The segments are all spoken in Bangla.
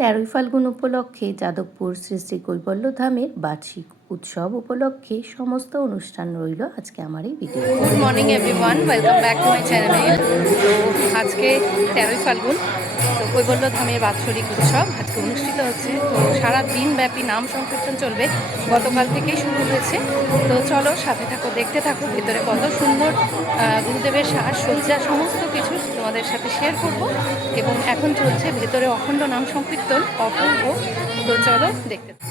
তেরোই ফাল্গুন উপলক্ষে যাদবপুর শ্রী শ্রী কৈবল্যধামের বার্ষিক উৎসব উপলক্ষে সমস্ত অনুষ্ঠান রইল আজকে আমার এই video. Good morning everyone, welcome back to my channel. তো আজকে 13ই ফাল্গুন, তো কৈবল্যধামের বাৎসরিক উৎসব আজকে অনুষ্ঠিত হচ্ছে। তো সারা দিন ব্যাপী নাম সংকীর্তন চলবে, গতকাল থেকেই শুরু হয়েছে। তো চলো সাথে থাকো, দেখতে থাকো ভেতরে কত সুন্দর গুরুদেবের সাজসজ্জা, সমস্ত কিছু তোমাদের সাথে শেয়ার করব। এবং এখন চলছে ভেতরে অখণ্ড নাম সংকীর্তন, অপূর্ব। তো চলো দেখতে থাকো।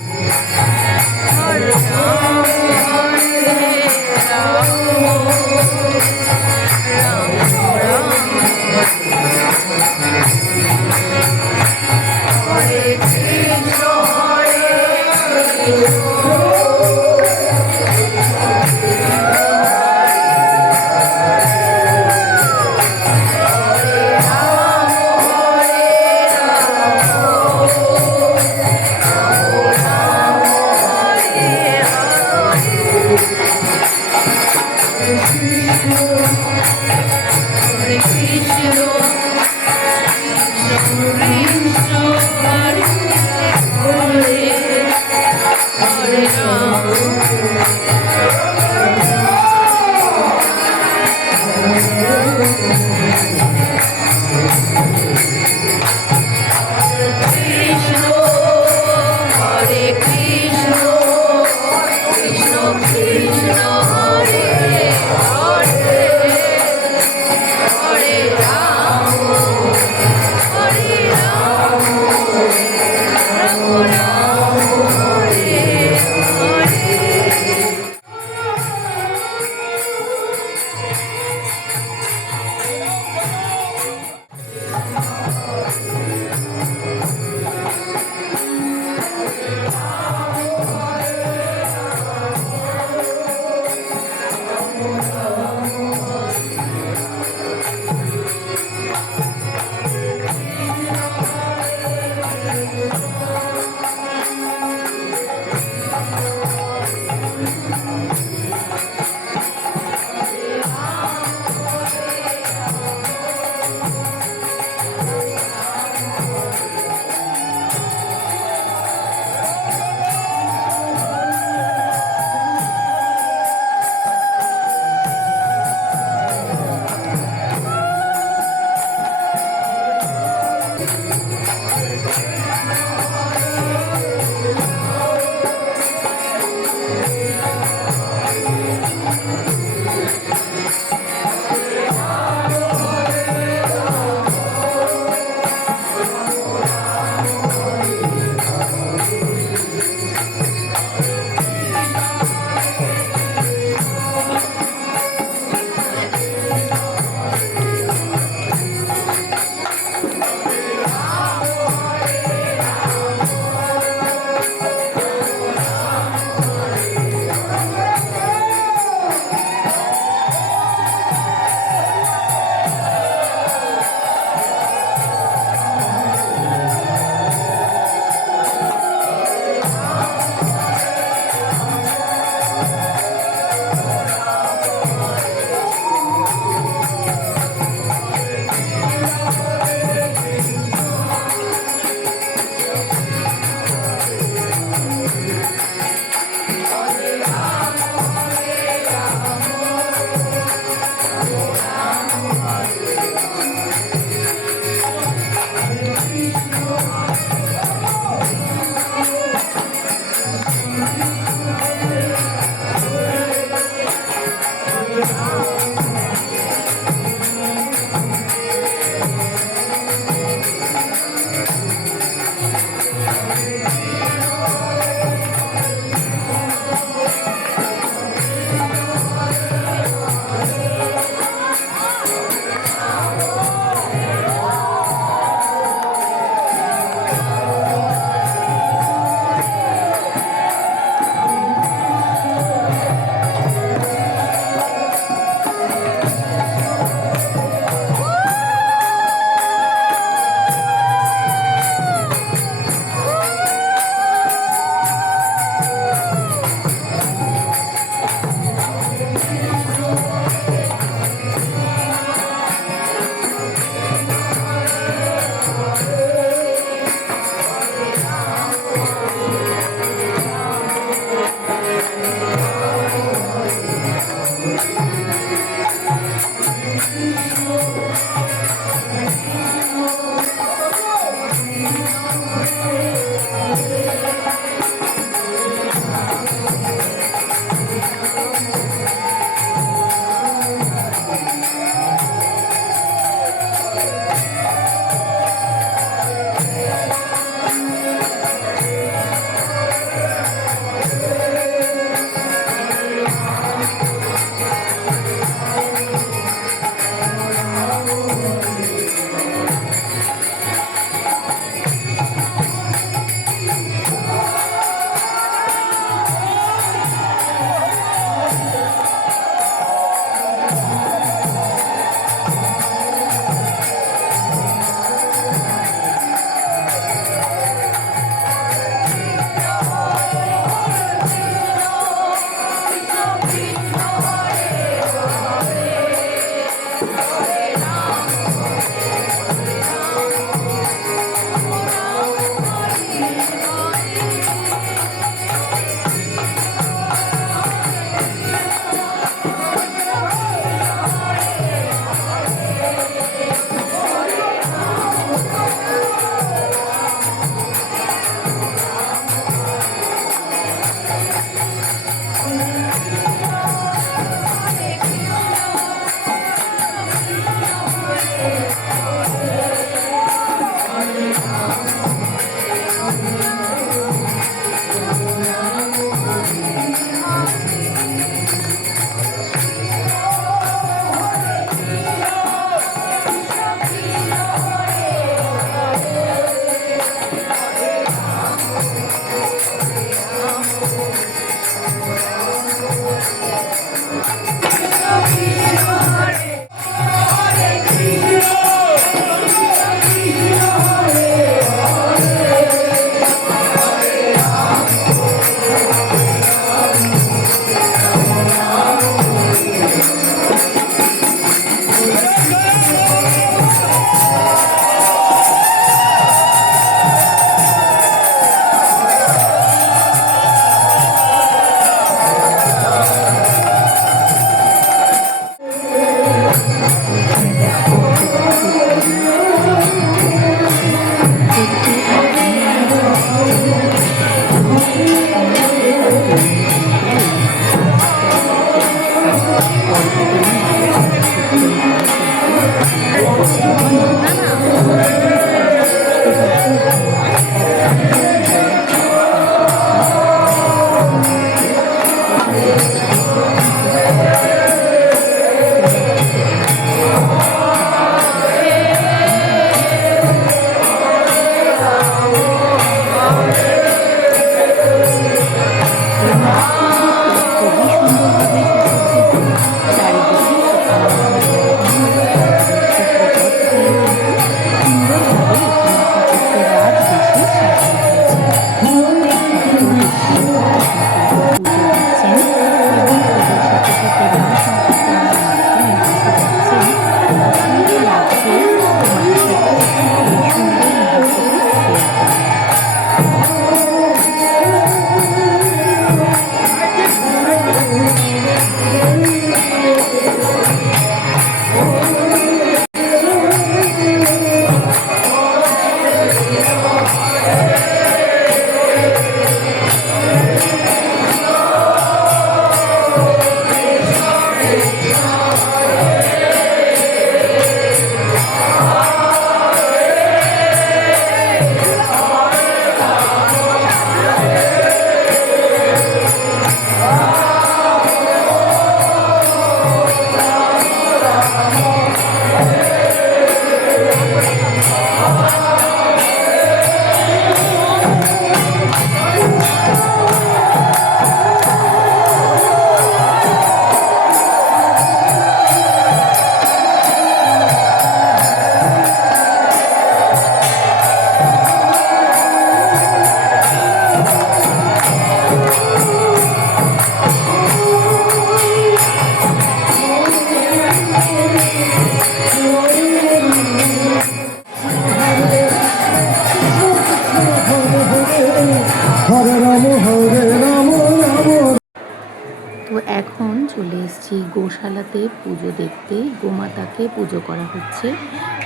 গোশালাতে পুজো দেখতে গোমাতাকে পুজো করা হচ্ছে।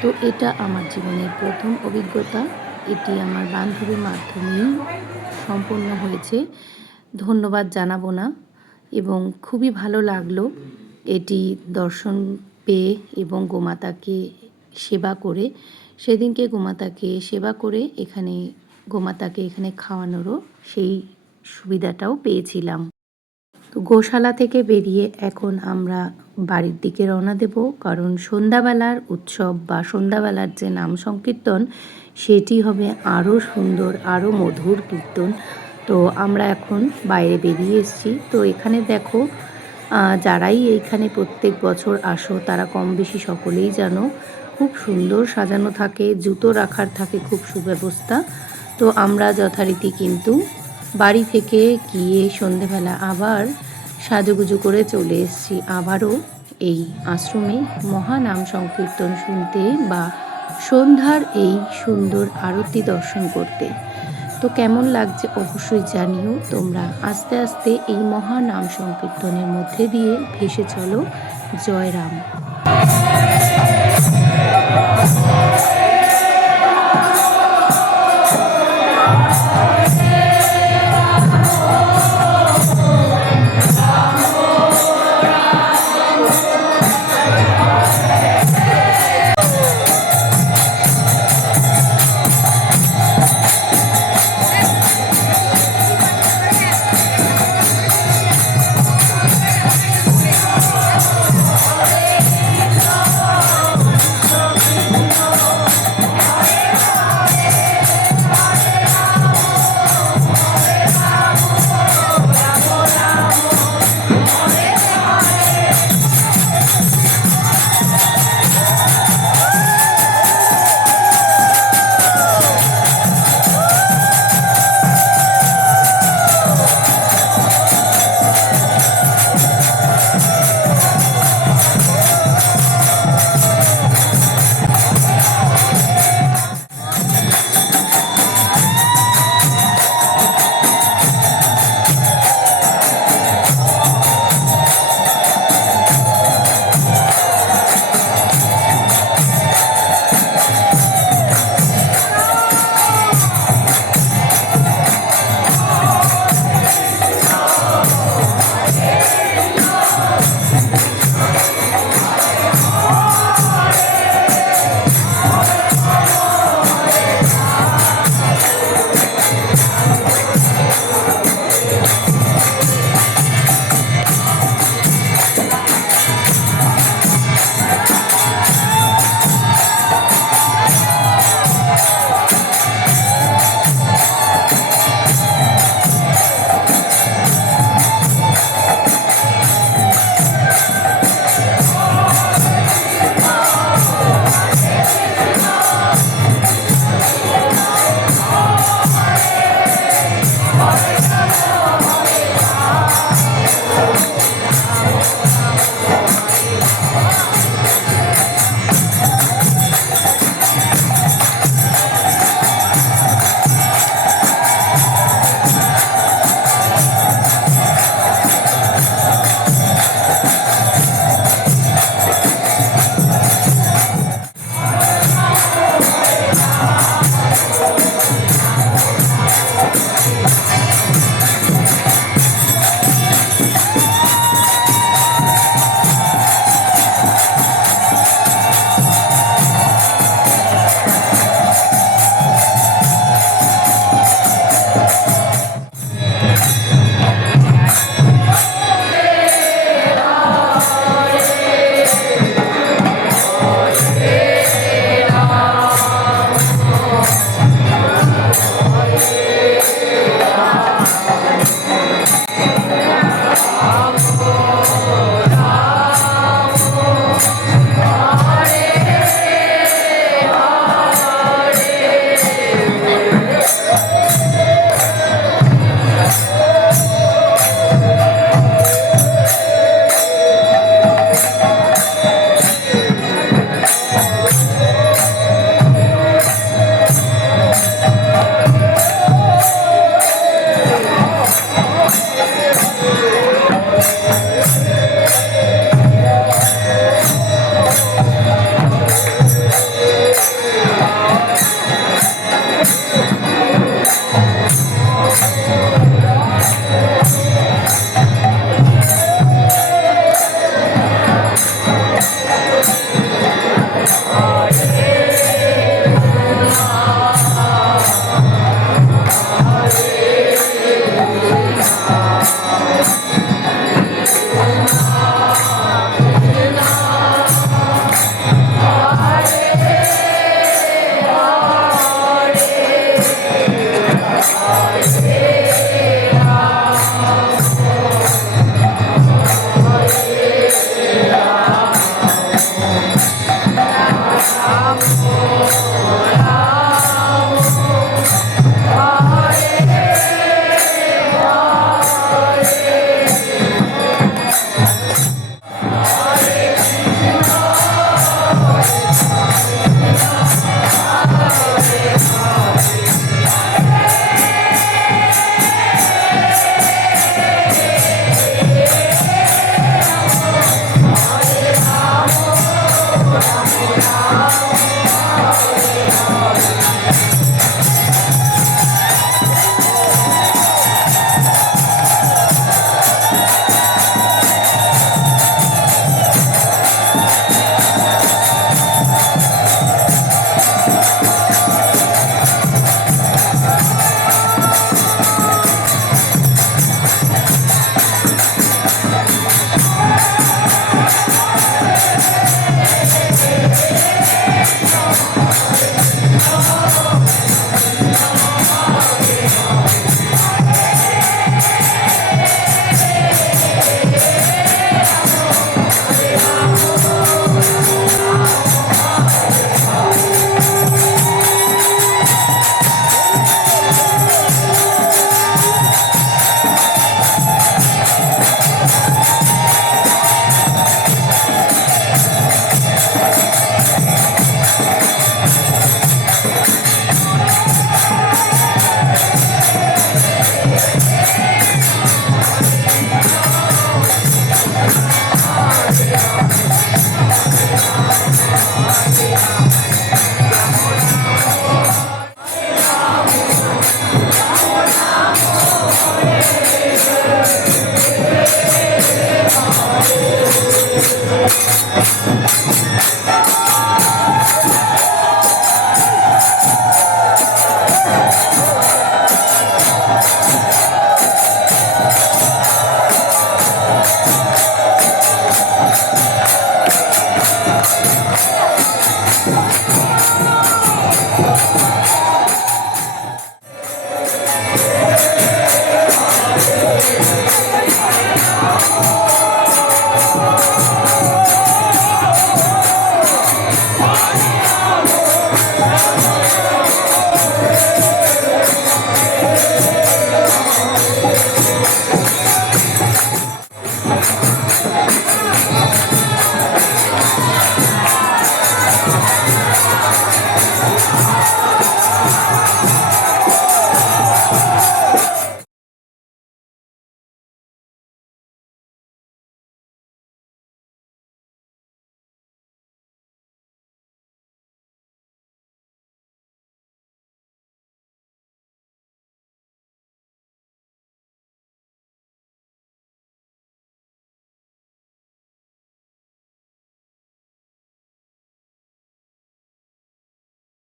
তো এটা আমার জীবনের প্রথম অভিজ্ঞতা। এটি আমার বান্ধবীর মাধ্যমেই সম্পন্ন হয়েছে। ধন্যবাদ জানাবো না, এবং খুবই ভালো লাগলো এটি দর্শন পেয়ে এবং গোমাতাকে সেবা করে। সেদিনকে গোমাতাকে সেবা করে গোমাতাকে এখানে খাওয়ানোরও সেই সুবিধাটাও পেয়েছিলাম। তো গোশালা থেকে বেরিয়ে এখন আমরা বাড়ির দিকে রওনা দেব, কারণ সন্ধ্যাবেলার উৎসব বা সন্ধ্যাবেলার যে নাম সংকীর্তন সেটি হবে আরও সুন্দর, আরও মধুর কীর্তন। তো আমরা এখন বাইরে বেরিয়ে এসেছি। তো এখানে দেখো, যারাই এইখানে প্রত্যেক বছর আসো তারা কম বেশি সকলেই জানো, খুব সুন্দর সাজানো থাকে, জুতো রাখার থাকে খুব সুব্যবস্থা। তো আমরা যথারীতি কিন্তু বাড়ি থেকে গিয়ে সন্ধেবেলা আবার সাজুগুজু করে চলে এসেছি আবারও এই আশ্রমে মহানাম সংকীর্তন শুনতে বা সন্ধ্যার এই সুন্দর আরতি দর্শন করতে। তো কেমন লাগছে অবশ্যই জানিও তোমরা। আস্তে আস্তে এই মহানাম সংকীর্তনের মধ্যে দিয়ে ভেসে চলো জয় রাম।